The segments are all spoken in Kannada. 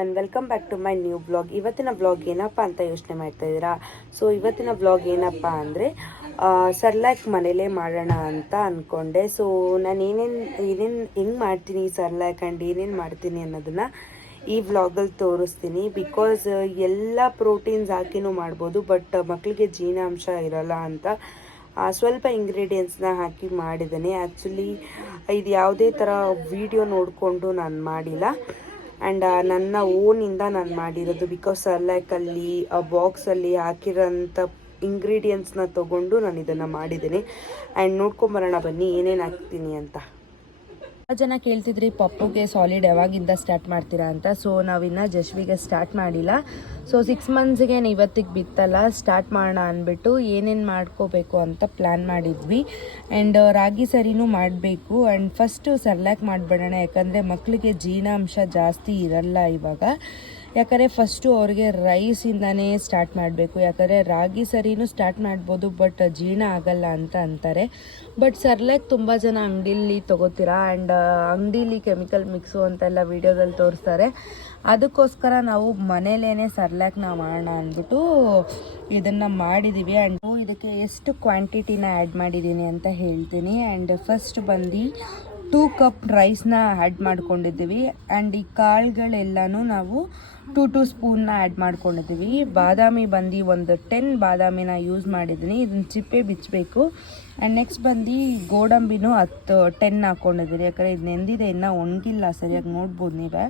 Everyone, welcome back to my new blog. ಇವತ್ತಿನ ಬ್ಲಾಗ್ ಏನಪ್ಪ ಅಂತ ಯೋಚನೆ ಮಾಡ್ತಾ ಇದ್ದೀರಾ? ಸೊ ಇವತ್ತಿನ ಬ್ಲಾಗ್ ಏನಪ್ಪ ಅಂದರೆ ಸರ್ಲ್ಯಾಕ್ ಮನೇಲೇ ಮಾಡೋಣ ಅಂತ ಅಂದ್ಕೊಂಡೆ. ಸೊ ನಾನು ಏನೇನು ಹೆಂಗೆ ಮಾಡ್ತೀನಿ ಸರ್ಲ್ಯಾಕ್ ಆ್ಯಂಡ್ ಏನೇನು ಮಾಡ್ತೀನಿ ಅನ್ನೋದನ್ನು ಈ ವ್ಲಾಗಲ್ಲಿ ತೋರಿಸ್ತೀನಿ. ಬಿಕಾಸ್ ಎಲ್ಲ ಪ್ರೋಟೀನ್ಸ್ ಹಾಕಿನೂ ಮಾಡ್ಬೋದು, ಬಟ್ ಮಕ್ಕಳಿಗೆ ಜೀರ್ಣಾಂಶ ಇರಲ್ಲ ಅಂತ ಸ್ವಲ್ಪ ಇಂಗ್ರೀಡಿಯೆಂಟ್ಸ್ನ ಹಾಕಿ ಮಾಡಿದ್ದೀನಿ. ಆ್ಯಕ್ಚುಲಿ ಇದು ಯಾವುದೇ ಥರ ವಿಡಿಯೋ ನೋಡಿಕೊಂಡು ನಾನು ಮಾಡಿಲ್ಲ, ಆ್ಯಂಡ್ ನನ್ನ ಓನಿಂದ ನಾನು ಮಾಡಿರೋದು. ಬಿಕಾಸ್ ಸರ್ಲ್ಯಾಕಲ್ಲಿ ಬಾಕ್ಸಲ್ಲಿ ಹಾಕಿರೋಂಥ ಇಂಗ್ರೀಡಿಯೆಂಟ್ಸ್ನ ತೊಗೊಂಡು ನಾನು ಇದನ್ನು ಮಾಡಿದ್ದೀನಿ. ಆ್ಯಂಡ್ ನೋಡ್ಕೊಂಬರೋಣ ಬನ್ನಿ ಏನೇನು ಹಾಕ್ತೀನಿ ಅಂತ. ಜನ ಕೇಳ್ತಿದ್ರಿ ಪಪ್ಪುಗೆ ಸಾಲಿಡ್ ಯಾವಾಗಿಂದ ಸ್ಟಾರ್ಟ್ ಮಾಡ್ತೀರಾ ಅಂತ. ಸೊ ನಾವಿನ್ನು ಜಶ್ವಿಗೆ ಸ್ಟಾರ್ಟ್ ಮಾಡಿಲ್ಲ. ಸೊ 6 ಮಂತ್ಸ್ಗೆ ಇವತ್ತಿಗೆ ಬಿತ್ತಲ್ಲ, ಸ್ಟಾರ್ಟ್ ಮಾಡೋಣ ಅಂದ್ಬಿಟ್ಟು ಏನೇನು ಮಾಡ್ಕೋಬೇಕು ಅಂತ ಪ್ಲ್ಯಾನ್ ಮಾಡಿದ್ವಿ. ಆ್ಯಂಡ್ ರಾಗಿ ಸರಿನೂ ಮಾಡಬೇಕು. ಆ್ಯಂಡ್ ಫಸ್ಟು ಸರ್ಲ್ಯಾಕ್ ಮಾಡಿಬಿಡೋಣ, ಯಾಕಂದರೆ ಮಕ್ಕಳಿಗೆ ಜೀರ್ಣಾಂಶ ಜಾಸ್ತಿ ಇರಲ್ಲ ಇವಾಗ. ಯಾಕಂದರೆ ಫಸ್ಟು ಅವ್ರಿಗೆ ರೈಸಿಂದನೇ ಸ್ಟಾರ್ಟ್ ಮಾಡಬೇಕು. ಯಾಕಂದರೆ ರಾಗಿ ಸರಿನೂ ಸ್ಟಾರ್ಟ್ ಮಾಡ್ಬೋದು, ಬಟ್ ಜೀರ್ಣ ಆಗಲ್ಲ ಅಂತ ಅಂತಾರೆ. ಬಟ್ ಸರ್ಲ್ಯಾಕ್ ತುಂಬ ಜನ ಅಂಗಡೀಲಿ ತೊಗೋತೀರಾ, ಆ್ಯಂಡ್ ಅಂಗಡೀಲಿ ಕೆಮಿಕಲ್ ಮಿಕ್ಸು ಅಂತೆಲ್ಲ ವೀಡಿಯೋದಲ್ಲಿ ತೋರಿಸ್ತಾರೆ. ಅದಕ್ಕೋಸ್ಕರ ನಾವು ಮನೇಲೇ ಸರ್ಲ್ಯಾಕ್ನ ಮಾಡೋಣ ಅಂದ್ಬಿಟ್ಟು ಇದನ್ನು ಮಾಡಿದ್ದೀವಿ. ಆ್ಯಂಡ್ ಇದಕ್ಕೆ ಎಷ್ಟು ಕ್ವಾಂಟಿಟಿನ ಆ್ಯಡ್ ಮಾಡಿದ್ದೀನಿ ಅಂತ ಹೇಳ್ತೀನಿ. ಆ್ಯಂಡ್ ಫಸ್ಟ್ ಬಂದು 2 ಕಪ್ ರೈಸ್ನ ಆ್ಯಡ್ ಮಾಡ್ಕೊಂಡಿದ್ದೀವಿ. ಆ್ಯಂಡ್ ಈ ಕಾಳುಗಳೆಲ್ಲನೂ ನಾವು 2 ಸ್ಪೂನ್ನ ಆ್ಯಡ್ ಮಾಡ್ಕೊಂಡಿದ್ದೀವಿ. ಬಾದಾಮಿ ಬಂದು ಒಂದು 10 ಬಾದಾಮಿನ ಯೂಸ್ ಮಾಡಿದ್ದೀನಿ. ಇದನ್ನ ಚಿಪ್ಪೆ ಬಿಚ್ಚಬೇಕು. ಆ್ಯಂಡ್ ನೆಕ್ಸ್ಟ್ ಬಂದು ಗೋಡಂಬಿನೂ 10 ಹಾಕ್ಕೊಂಡಿದ್ದೀನಿ. ಯಾಕಂದರೆ ಇದು ನೆಂದಿದೆ, ಇನ್ನೂ ಒಣಗಿಲ್ಲ, ಸರಿಯಾಗಿ ನೋಡ್ಬೋದು ನೀವೇ.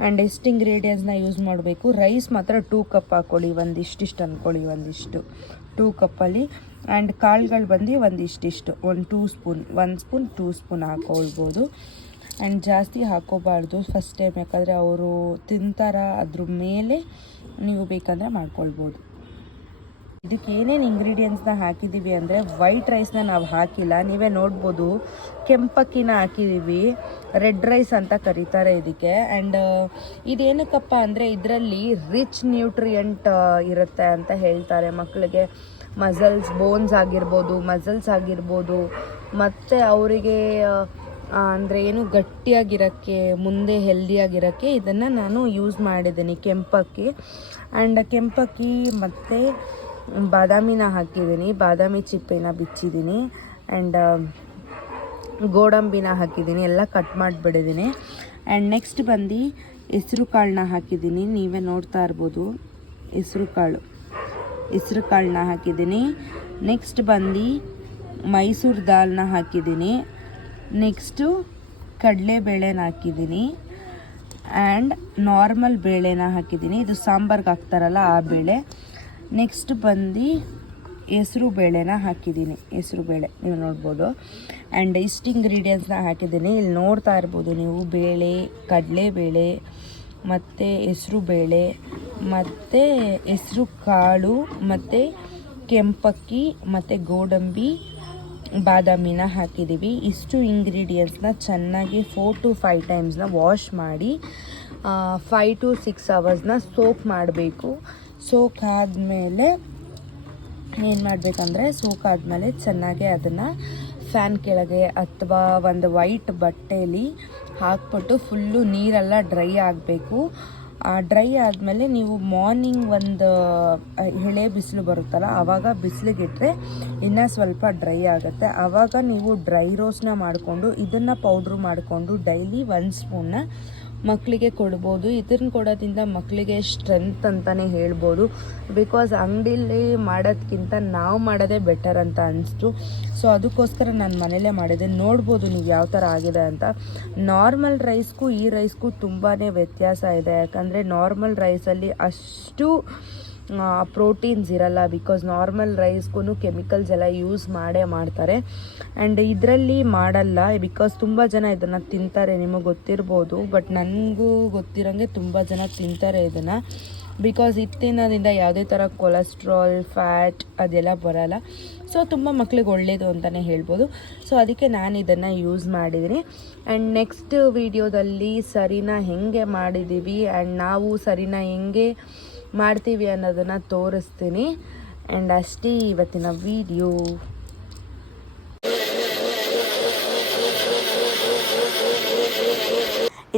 ಆ್ಯಂಡ್ ಎಷ್ಟು ಇಂಗ್ರೀಡಿಯೆಂಟ್ಸ್ನ ಯೂಸ್ ಮಾಡಬೇಕು. ರೈಸ್ ಮಾತ್ರ 2 ಕಪ್ ಹಾಕ್ಕೊಳ್ಳಿ, ಒಂದಿಷ್ಟು ಅಂದ್ಕೊಳ್ಳಿ, ಒಂದಿಷ್ಟು 2 ಕಪ್ಪಲ್ಲಿ. ಆ್ಯಂಡ್ ಕಾಳುಗಳು ಬಂದು ಒಂದಿಷ್ಟು 1 ಸ್ಪೂನ್ 2 ಸ್ಪೂನ್ ಹಾಕ್ಕೊಳ್ಬೋದು. ಆ್ಯಂಡ್ ಜಾಸ್ತಿ ಹಾಕ್ಕೋಬಾರ್ದು ಫಸ್ಟ್ ಟೈಮ್, ಯಾಕಂದರೆ ಅವರು ತಿಂತಾರ, ಅದ್ರ ಮೇಲೆ ನೀವು ಬೇಕಂದರೆ ಮಾಡ್ಕೊಳ್ಬೋದು. ಇದಕ್ಕೆ ಏನೇನು ಇಂಗ್ರೀಡಿಯೆಂಟ್ಸ್ನ ಹಾಕಿದ್ದೀವಿ ಅಂದರೆ, ವೈಟ್ ರೈಸ್ನ ನಾವು ಹಾಕಿಲ್ಲ, ನೀವೇ ನೋಡ್ಬೋದು. ಕೆಂಪಕ್ಕಿನ ಹಾಕಿದ್ದೀವಿ, ರೆಡ್ ರೈಸ್ ಅಂತ ಕರೀತಾರೆ ಇದಕ್ಕೆ. ಆ್ಯಂಡ್ ಇದೇನಕ್ಕಪ್ಪ ಅಂದರೆ ಇದರಲ್ಲಿ ರಿಚ್ ನ್ಯೂಟ್ರಿಯೆಂಟ್ ಇರುತ್ತೆ ಅಂತ ಹೇಳ್ತಾರೆ. ಮಕ್ಕಳಿಗೆ ಬೋನ್ಸ್ ಆಗಿರ್ಬೋದು, ಮತ್ತು ಅವರಿಗೆ ಅಂದರೆ ಏನು ಗಟ್ಟಿಯಾಗಿರೋಕ್ಕೆ, ಮುಂದೆ ಹೆಲ್ದಿಯಾಗಿರೋಕ್ಕೆ ಇದನ್ನು ನಾನು ಯೂಸ್ ಮಾಡಿದ್ದೀನಿ, ಕೆಂಪಕ್ಕಿ. ಆ್ಯಂಡ್ ಕೆಂಪಕ್ಕಿ ಮತ್ತು ಬಾದಾಮಿನ ಹಾಕಿದ್ದೀನಿ, ಬಾದಾಮಿ ಚಿಪ್ಪೆನ ಬಿಚ್ಚಿದ್ದೀನಿ. ಆ್ಯಂಡ್ ಗೋಡಂಬಿನ ಹಾಕಿದ್ದೀನಿ, ಎಲ್ಲ ಕಟ್ ಮಾಡಿಬಿಟ್ಟಿದ್ದೀನಿ. ಆ್ಯಂಡ್ ನೆಕ್ಸ್ಟ್ ಬಂದು ಹೆಸ್ರು ಕಾಳನ್ನ ಹಾಕಿದ್ದೀನಿ, ನೀವೇ ನೋಡ್ತಾ ಇರ್ಬೋದು. ಹೆಸ್ರು ಕಾಳನ್ನ ಹಾಕಿದ್ದೀನಿ. ನೆಕ್ಸ್ಟ್ ಬಂದು ಮೈಸೂರು ದಾಲ್ನ ಹಾಕಿದ್ದೀನಿ. ನೆಕ್ಸ್ಟು ಕಡಲೆಬೇಳೆನ ಹಾಕಿದ್ದೀನಿ. ಆ್ಯಂಡ್ ನಾರ್ಮಲ್ ಬೇಳೆನ ಹಾಕಿದ್ದೀನಿ, ಇದು ಸಾಂಬಾರ್ಗೆ ಹಾಕ್ತಾರಲ್ಲ ಆ ಬೇಳೆ. ನೆಕ್ಸ್ಟ್ ಬಂದು ಹೆಸ್ರು ಬೇಳೆನ ಹಾಕಿದ್ದೀನಿ, ಹೆಸ್ರು ಬೇಳೆ ನೀವು ನೋಡ್ಬೋದು. ಆ್ಯಂಡ್ ಇಷ್ಟು ಇಂಗ್ರೀಡಿಯೆಂಟ್ಸ್ನ ಹಾಕಿದ್ದೀನಿ, ಇಲ್ಲಿ ನೋಡ್ತಾ ಇರ್ಬೋದು ನೀವು. ಬೇಳೆ, ಕಡಲೆಬೇಳೆ ಮತ್ತು ಹೆಸ್ರು ಬೇಳೆ ಮತ್ತು ಹೆಸ್ರು ಕಾಳು ಮತ್ತು ಕೆಂಪಕ್ಕಿ ಮತ್ತು ಗೋಡಂಬಿ, ಬಾದಾಮಿನ ಹಾಕಿದ್ದೀವಿ. ಇಷ್ಟು ಇಂಗ್ರೀಡಿಯೆಂಟ್ಸ್ನ ಚೆನ್ನಾಗಿ 4 to 5 ಟೈಮ್ಸ್ನ ವಾಶ್ ಮಾಡಿ 5 to 6 ಅವರ್ಸ್ನ ಸೋಕ್ ಮಾಡಬೇಕು. ಸೋಕ್ ಆದಮೇಲೆ ಏನು ಮಾಡಬೇಕಂದ್ರೆ, ಚೆನ್ನಾಗಿ ಅದನ್ನು ಫ್ಯಾನ್ ಕೆಳಗೆ ಅಥವಾ ಒಂದು ವೈಟ್ ಬಟ್ಟೆಯಲ್ಲಿ ಹಾಕ್ಬಿಟ್ಟು ಫುಲ್ಲು ನೀರೆಲ್ಲ ಡ್ರೈ ಆಗಬೇಕು. ಡ್ರೈ ಆದಮೇಲೆ ನೀವು ಮಾರ್ನಿಂಗ್ ಒಂದು ಎಳೆ ಬಿಸಿಲು ಬರುತ್ತಲ್ಲ, ಆವಾಗ ಬಿಸಿಲಿಗಿಟ್ರೆ ಇನ್ನೂ ಸ್ವಲ್ಪ ಡ್ರೈ ಆಗುತ್ತೆ. ಆವಾಗ ನೀವು ಡ್ರೈ ರೋಸ್ಟ್ನ ಮಾಡಿಕೊಂಡು ಇದನ್ನು ಪೌಡ್ರು ಮಾಡಿಕೊಂಡು ಡೈಲಿ 1 ಸ್ಪೂನ್ನ ಮಕ್ಕಳಿಗೆ ಕೊಡ್ಬೋದು. ಇದನ್ನು ಕೊಡೋದ್ರಿಂದ ಮಕ್ಕಳಿಗೆ ಸ್ಟ್ರೆಂತ್ ಅಂತಲೇ ಹೇಳ್ಬೋದು. ಬಿಕಾಸ್ ಅಂಗಡಿಲಿ ಮಾಡೋದಕ್ಕಿಂತ ನಾವು ಮಾಡೋದೇ ಬೆಟರ್ ಅಂತ ಅನಿಸ್ತು. ಸೊ ಅದಕ್ಕೋಸ್ಕರ ನಾನು ಮನೇಲೇ ಮಾಡಿದೆ. ನೋಡ್ಬೋದು ನೀವು ಯಾವ ಥರ ಆಗಿದೆ ಅಂತ. ನಾರ್ಮಲ್ ರೈಸ್ಗೂ ಈ ರೈಸ್ಗೂ ತುಂಬಾ ವ್ಯತ್ಯಾಸ ಇದೆ. ಯಾಕಂದರೆ ನಾರ್ಮಲ್ ರೈಸಲ್ಲಿ ಅಷ್ಟು ಪ್ರೋಟೀನ್ಸ್ ಇರಲ್ಲ. ಬಿಕಾಸ್ ನಾರ್ಮಲ್ ರೈಸ್ಗೂ ಕೆಮಿಕಲ್ಸ್ ಎಲ್ಲ ಯೂಸ್ ಮಾಡ್ತಾರೆ. ಆ್ಯಂಡ್ ಇದರಲ್ಲಿ ಮಾಡಲ್ಲ, ಬಿಕಾಸ್ ತುಂಬ ಜನ ಇದನ್ನು ತಿಂತಾರೆ, ನಿಮಗೆ ಗೊತ್ತಿರ್ಬೋದು. ಬಟ್ ನನಗೂ ಗೊತ್ತಿರೋಂಗೆ ತುಂಬ ಜನ ತಿಂತಾರೆ ಇದನ್ನು. ಬಿಕಾಸ್ ಇದು ತಿನ್ನೋದ್ರಿಂದ ಯಾವುದೇ ಥರ ಕೊಲೆಸ್ಟ್ರಾಲ್, ಫ್ಯಾಟ್ ಅದೆಲ್ಲ ಬರೋಲ್ಲ. ಸೊ ತುಂಬ ಮಕ್ಳಿಗೆ ಒಳ್ಳೆಯದು ಅಂತಲೇ ಹೇಳ್ಬೋದು. ಸೊ ಅದಕ್ಕೆ ನಾನು ಇದನ್ನು ಯೂಸ್ ಮಾಡಿದ್ದೀನಿ. ಆ್ಯಂಡ್ ನೆಕ್ಸ್ಟ್ ವೀಡಿಯೋದಲ್ಲಿ ಸರಿನಾ ಹೆಂಗೆ ಮಾಡಿದ್ದೀವಿ ಆ್ಯಂಡ್ ನಾವು ಸರಿನಾ ಹೆಂಗೆ ಮಾಡ್ತೀವಿ ಅನ್ನೋದನ್ನು ತೋರಿಸ್ತೀನಿ. ಆ್ಯಂಡ್ ಅಷ್ಟೇ ಇವತ್ತಿನ ವಿಡಿಯೋ.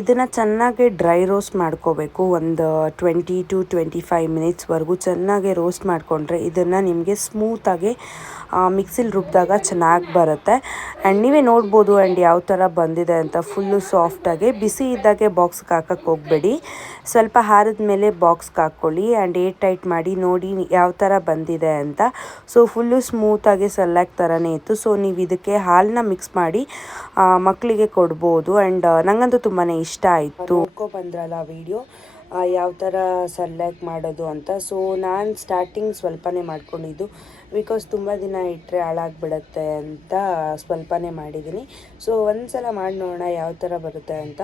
ಇದನ್ನು ಚೆನ್ನಾಗಿ ಡ್ರೈ ರೋಸ್ಟ್ ಮಾಡ್ಕೋಬೇಕು. ಒಂದು 20 to 25 ಮಿನಿಟ್ಸ್ವರೆಗೂ ಚೆನ್ನಾಗಿ ರೋಸ್ಟ್ ಮಾಡಿಕೊಂಡ್ರೆ ಇದನ್ನು ನಿಮಗೆ ಸ್ಮೂತಾಗಿ ಮಿಕ್ಸಿಲಿ ರುಬ್ಬಿದಾಗ ಚೆನ್ನಾಗಿ ಬರುತ್ತೆ. ಆ್ಯಂಡ್ ನೀವೇ ನೋಡ್ಬೋದು ಆ್ಯಂಡ್ ಯಾವ ಥರ ಬಂದಿದೆ ಅಂತ. ಫುಲ್ಲು ಸಾಫ್ಟಾಗಿ. ಬಿಸಿ ಇದ್ದಾಗೆ ಬಾಕ್ಸ್ಗೆ ಹಾಕಕ್ಕೆ ಹೋಗಬೇಡಿ, ಸ್ವಲ್ಪ ಹಾರಿದ ಮೇಲೆ ಬಾಕ್ಸ್ಗೆ ಹಾಕ್ಕೊಳ್ಳಿ ಆ್ಯಂಡ್ ಏರ್ ಟೈಟ್ ಮಾಡಿ ನೋಡಿ ಯಾವ ಥರ ಬಂದಿದೆ ಅಂತ. ಸೊ ಫುಲ್ಲು ಸ್ಮೂತಾಗಿ ಸೆರ್ಲ್ಯಾಕ್ ಥರನೇ ಇತ್ತು. ಸೊ ನೀವು ಇದಕ್ಕೆ ಹಾಲನ್ನ ಮಿಕ್ಸ್ ಮಾಡಿ ಮಕ್ಕಳಿಗೆ ಕೊಡ್ಬೋದು. ಆ್ಯಂಡ್ ನನಗಂತೂ ತುಂಬಾ ಇಷ್ಟ ಆಯಿತು. ಬಂದ್ರಲ್ಲ ವಿಡಿಯೋ ಯಾವ ಥರ ಸೆರ್ಲ್ಯಾಕ್ ಮಾಡೋದು ಅಂತ. ಸೊ ನಾನು ಸ್ಟಾರ್ಟಿಂಗ್ ಸ್ವಲ್ಪನೇ ಮಾಡ್ಕೊಂಡಿದ್ದು, ಬಿಕಾಸ್ ತುಂಬ ದಿನ ಇಟ್ಟರೆ ಹಾಳಾಗಿಬಿಡುತ್ತೆ ಅಂತ ಸ್ವಲ್ಪನೇ ಮಾಡಿದ್ದೀನಿ. ಸೊ ಒಂದು ಸಲ ಮಾಡಿ ನೋಡೋಣ ಯಾವ ಥರ ಬರುತ್ತೆ ಅಂತ.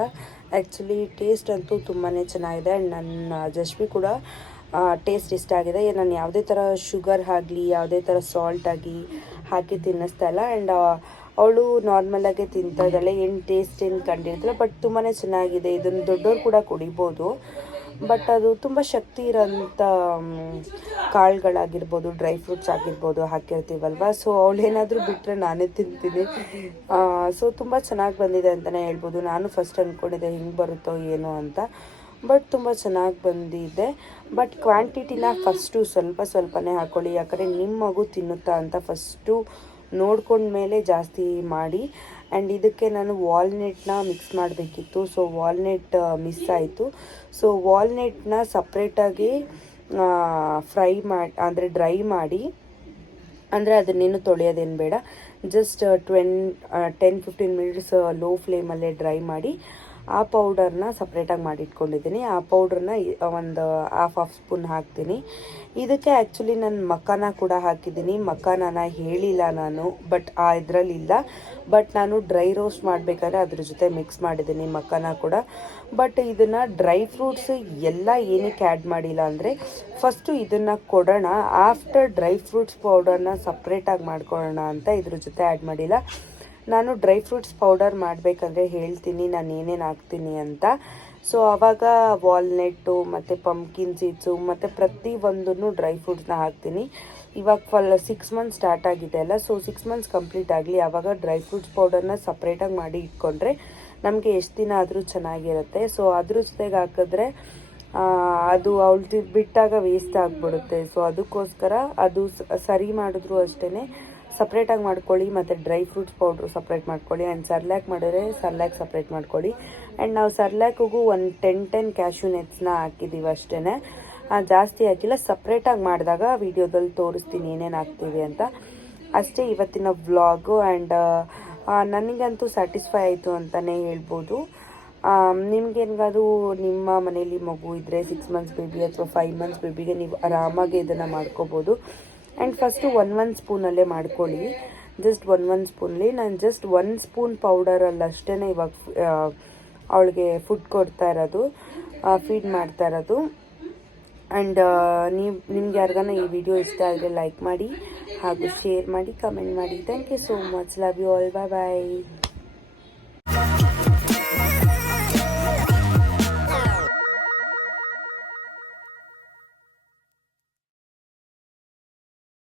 ಆ್ಯಕ್ಚುಲಿ ಟೇಸ್ಟ್ ಅಂತೂ ತುಂಬಾ ಚೆನ್ನಾಗಿದೆ. ಆ್ಯಂಡ್ ನನ್ನ ಜಶ್ವಿ ಕೂಡ ಟೇಸ್ಟ್ ಇಷ್ಟ ಆಗಿದೆ. ನಾನು ಯಾವುದೇ ಥರ ಶುಗರ್ ಆಗಲಿ ಯಾವುದೇ ಥರ ಸಾಲ್ಟ್ ಆಗಿ ಹಾಕಿ ತಿನ್ನಿಸ್ತಾ ಇಲ್ಲ. ಆ್ಯಂಡ್ ಅವಳು ನಾರ್ಮಲಾಗೆ ತಿಂತಾ ಇದ್ದಾಳೆ, ಏನು ಟೇಸ್ಟ್ ಏನು ಕಂಡಿರ್ತಿಲ್ಲ. ಬಟ್ ತುಂಬಾ ಚೆನ್ನಾಗಿದೆ. ಇದನ್ನು ದೊಡ್ಡವ್ರು ಕೂಡ ಕುಡಿಬೋದು. ಬಟ್ ಅದು ತುಂಬ ಶಕ್ತಿ ಇರೋಂಥ ಕಾಳುಗಳಾಗಿರ್ಬೋದು, ಡ್ರೈ ಫ್ರೂಟ್ಸ್ ಆಗಿರ್ಬೋದು ಹಾಕಿರ್ತೀವಲ್ವ. ಸೊ ಅವಳೇನಾದರೂ ಬಿಟ್ಟರೆ ನಾನೇ ತಿಂತೀನಿ. ಸೊ ತುಂಬ ಚೆನ್ನಾಗಿ ಬಂದಿದೆ ಅಂತಲೇ ಹೇಳ್ಬೋದು. ನಾನು ಫಸ್ಟ್ ಅಂದ್ಕೊಂಡಿದ್ದೆ ಹಿಂಗೆ ಬರುತ್ತೋ ಏನೋ ಅಂತ, ಬಟ್ ತುಂಬ ಚೆನ್ನಾಗಿ ಬಂದಿದೆ. ಬಟ್ ಕ್ವಾಂಟಿಟಿನ ಫಸ್ಟು ಸ್ವಲ್ಪನೇ ಹಾಕ್ಕೊಳ್ಳಿ, ಯಾಕಂದರೆ ನಿಮ್ಮ ಮಗು ತಿನ್ನುತ್ತಾ ಅಂತ ಫಸ್ಟು ನೋಡ್ಕೊಂಡ್ಮೇಲೆ ಜಾಸ್ತಿ ಮಾಡಿ. ಆ್ಯಂಡ್ ಇದಕ್ಕೆ ನಾನು ವಾಲ್ನಟ್ನ ಮಿಕ್ಸ್ ಮಾಡಬೇಕಿತ್ತು. ಸೊ ವಾಲ್ನಟ್ ಮಿಸ್ ಆಯಿತು. ಸೊ ವಾಲ್ನಟ್ನ ಸಪ್ರೇಟಾಗಿ ಫ್ರೈ ಮಾಡಿ, ಅಂದರೆ ಡ್ರೈ ಮಾಡಿ, ಅಂದರೆ ಅದನ್ನೇನು ತೊಳೆಯೋದೇನು ಬೇಡ, ಜಸ್ಟ್ 10-15 ಮಿನಿಟ್ಸ್ ಲೋ ಫ್ಲೇಮಲ್ಲೇ ಡ್ರೈ ಮಾಡಿ ಆ ಪೌಡರ್ನ ಸಪ್ರೇಟಾಗಿ ಮಾಡಿ ಇಟ್ಕೊಂಡಿದ್ದೀನಿ. ಆ ಪೌಡ್ರನ್ನ ಒಂದು ಹಾಫ್ ಸ್ಪೂನ್ ಹಾಕ್ತೀನಿ. ಇದಕ್ಕೆ ಆ್ಯಕ್ಚುಲಿ ನಾನು ಮಖಾನ ಕೂಡ ಹಾಕಿದ್ದೀನಿ. ಮಖಾನನ ಹೇಳಿಲ್ಲ ನಾನು, ಬಟ್ ಇದರಲ್ಲಿಲ್ಲ. ಬಟ್ ನಾನು ಡ್ರೈ ರೋಸ್ಟ್ ಮಾಡಬೇಕಾದ್ರೆ ಅದ್ರ ಜೊತೆ ಮಿಕ್ಸ್ ಮಾಡಿದ್ದೀನಿ ಮಖಾನ ಕೂಡ. ಬಟ್ ಇದನ್ನು ಡ್ರೈ ಫ್ರೂಟ್ಸ್ ಎಲ್ಲ ಏನಕ್ಕೆ ಆ್ಯಡ್ ಮಾಡಿಲ್ಲ ಅಂದರೆ, ಫಸ್ಟು ಇದನ್ನು ಕೊಡೋಣ, ಆಫ್ಟರ್ ಡ್ರೈ ಫ್ರೂಟ್ಸ್ ಪೌಡರ್ನ ಸಪ್ರೇಟಾಗಿ ಮಾಡ್ಕೊಳ್ಳೋಣ ಅಂತ ಇದ್ರ ಜೊತೆ ಆ್ಯಡ್ ಮಾಡಿಲ್ಲ. ನಾನು ಡ್ರೈ ಫ್ರೂಟ್ಸ್ ಪೌಡರ್ ಮಾಡಬೇಕಾದ್ರೆ ಹೇಳ್ತೀನಿ ನಾನು ಏನೇನು ಹಾಕ್ತೀನಿ ಅಂತ. ಸೊ ಆವಾಗ ವಾಲ್ನಟ್ಟು ಮತ್ತು ಪಂಪ್ಕಿನ್ ಸೀಡ್ಸು ಮತ್ತು ಪ್ರತಿಯೊಂದನ್ನು ಡ್ರೈ ಫ್ರೂಟ್ಸ್ನ ಹಾಕ್ತೀನಿ. ಇವಾಗ 6 ಮಂತ್ಸ್ ಸ್ಟಾರ್ಟ್ ಆಗಿದೆ ಅಲ್ಲ, ಸೊ 6 ಮಂತ್ಸ್ ಕಂಪ್ಲೀಟ್ ಆಗಲಿ. ಆವಾಗ ಡ್ರೈ ಫ್ರೂಟ್ಸ್ ಪೌಡರ್ನ ಸಪ್ರೇಟಾಗಿ ಮಾಡಿ ಇಟ್ಕೊಂಡ್ರೆ ನಮಗೆ ಎಷ್ಟು ದಿನ ಆದರೂ ಚೆನ್ನಾಗಿರುತ್ತೆ. ಸೊ ಅದ್ರ ಜೊತೆಗೆ ಹಾಕಿದ್ರೆ ಅದು ಅವಳು ಬಿಟ್ಟಾಗ ವೇಸ್ಟ್ ಆಗಿಬಿಡುತ್ತೆ. ಸೊ ಅದಕ್ಕೋಸ್ಕರ ಅದು ಸರಿ ಮಾಡಿದ್ರು ಅಷ್ಟೇ ಸಪ್ರೇಟಾಗಿ ಮಾಡ್ಕೊಳ್ಳಿ. ಮತ್ತು ಡ್ರೈ ಫ್ರೂಟ್ಸ್ ಪೌಡ್ರು ಸಪ್ರೇಟ್ ಮಾಡ್ಕೊಳ್ಳಿ. ಆ್ಯಂಡ್ ಸರ್ಲ್ಯಾಕ್ ಮಾಡಿದ್ರೆ ಸರ್ಲ್ಯಾಕ್ ಸಪ್ರೇಟ್ ಮಾಡ್ಕೊಳ್ಳಿ. ಆ್ಯಂಡ್ ನಾವು ಸರ್ಲ್ಯಾಕಿಗೂ ಒಂದು 10 ಕ್ಯಾಶ್ಯೂ ನಟ್ಸ್ನ ಹಾಕಿದ್ದೀವಿ ಅಷ್ಟೇ, ಜಾಸ್ತಿ ಹಾಕಿಲ್ಲ. ಸಪ್ರೇಟಾಗಿ ಮಾಡಿದಾಗ ವೀಡಿಯೋದಲ್ಲಿ ತೋರಿಸ್ತೀನಿ ಏನೇನು ಹಾಕ್ತೀವಿ ಅಂತ. ಅಷ್ಟೇ ಇವತ್ತಿನ ವ್ಲಾಗು. ಆ್ಯಂಡ್ ನನಗಂತೂ ಸ್ಯಾಟಿಸ್ಫೈ ಆಯಿತು ಅಂತಲೇ ಹೇಳ್ಬೋದು. ನಿಮ್ಗೇನಾದರೂ ನಿಮ್ಮ ಮನೇಲಿ ಮಗು ಇದ್ದರೆ 6 ಮಂತ್ಸ್ ಬೇಬಿ ಅಥವಾ 5 ಮಂತ್ಸ್ ಬೇಬಿಗೆ ನೀವು ಆರಾಮಾಗಿ ಇದನ್ನು ಮಾಡ್ಕೋಬೋದು. ಆ್ಯಂಡ್ ಫಸ್ಟು 1 ಸ್ಪೂನಲ್ಲೇ ಮಾಡ್ಕೊಳ್ಳಿ, ಜಸ್ಟ್ 1 ಸ್ಪೂನಲ್ಲಿ. ನಾನು ಜಸ್ಟ್ 1 ಸ್ಪೂನ್ ಪೌಡರಲ್ಲಿ ಅಷ್ಟೇ ಇವಾಗ ಅವಳಿಗೆ ಫುಡ್ ಕೊಡ್ತಾ ಇರೋದು, ಫೀಡ್ ಮಾಡ್ತಾ ಇರೋದು. ಆ್ಯಂಡ್ ನಿಮ್ಗೆ ಯಾರಿಗಾನ ಈ ವಿಡಿಯೋ ಇಷ್ಟ ಆದರೆ ಲೈಕ್ ಮಾಡಿ ಹಾಗೂ ಶೇರ್ ಮಾಡಿ, ಕಮೆಂಟ್ ಮಾಡಿ. Thank you so much. Love you all. Bye.